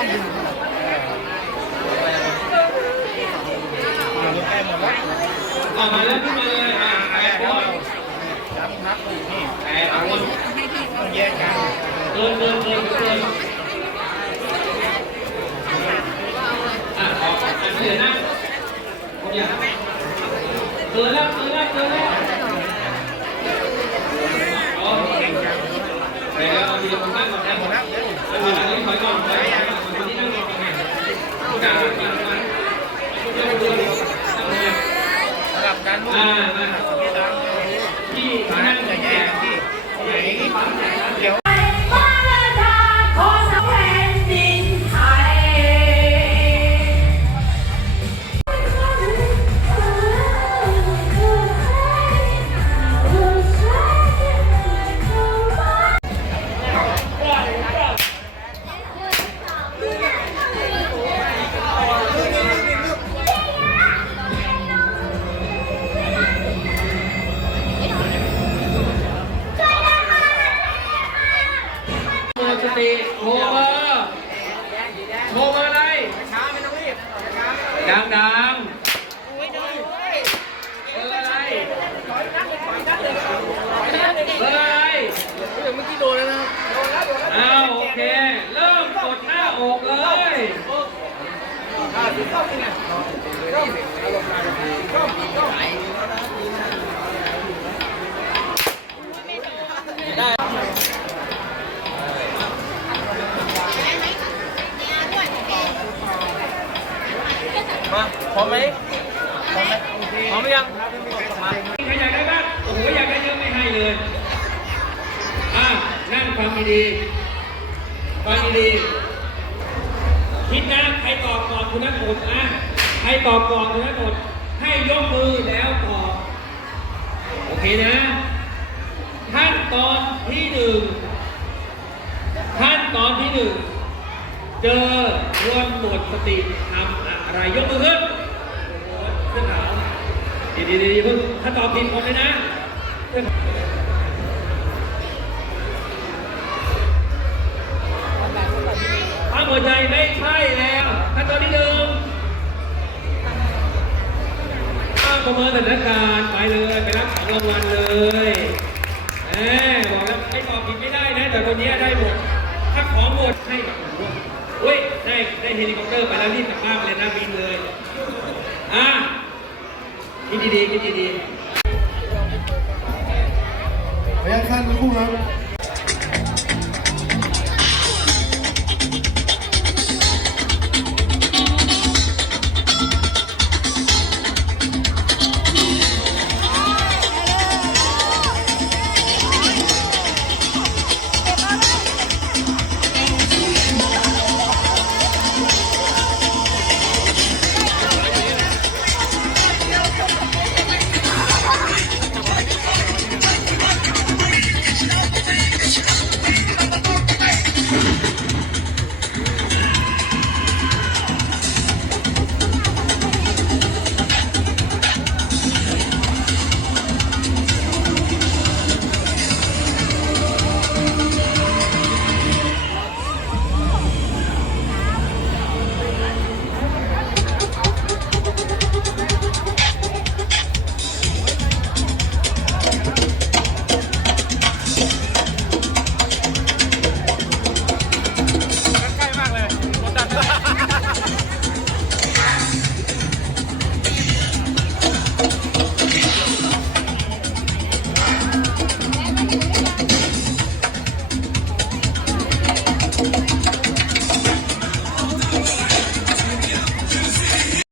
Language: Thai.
มาแล้วขึ้นมาเลย8 คนพักนี่8 คนต้องแยกกันเกินออกเหลือนะผมอยากเกินแล้วอ๋อเดี๋ยวเอาดีผมนั่งก่อนนะอันนี้ถอยก่อนคนที่นั่งรอกันเนี่ยสำหรับการลูกที่นั่งจะแยกที่เดี๋ยวสติโชว์เบอร์อะไรช้าไม่ต้องรีบดังเบอร์อะไรเบอร์อะไรเมื่อกี้โดนแล้วนะโอเคเริ่มกดหน้าอกเลยมาพร้อมไหมพร้อมหรือยังใครอยากได้บ้างโอ้โหอยากได้เยอะไม่ให้เลยนั่งฟังดีคิดนะใครตอบก่อนคุณนักกดใครตอบก่อนคุณนักกดให้ยกมือแล้วตอบโอเคนะขั้นตอนที่ 1เจอรวมหมดสติทำอะไรยกมือขึ้นเสื้อขาวดีเพิ่งถ้าตอบผิดหมดเลยนะถ้าหัวใจไม่ใช่แล้วขั้นตอนที่ 1ประเมินสถานการณ์ไปเลยไปรับของรางวัลเลยบอกแล้วไม่ตอบผิดไม่ได้นะแต่คนนี้ได้หมดถ้าของหมดให้กับผมด้วยได้เฮลิคอปเตอร์ไปแล้วรีบกลับบ้านเลยนะบินเลยคิดดีพยัญชนะคู่ครับ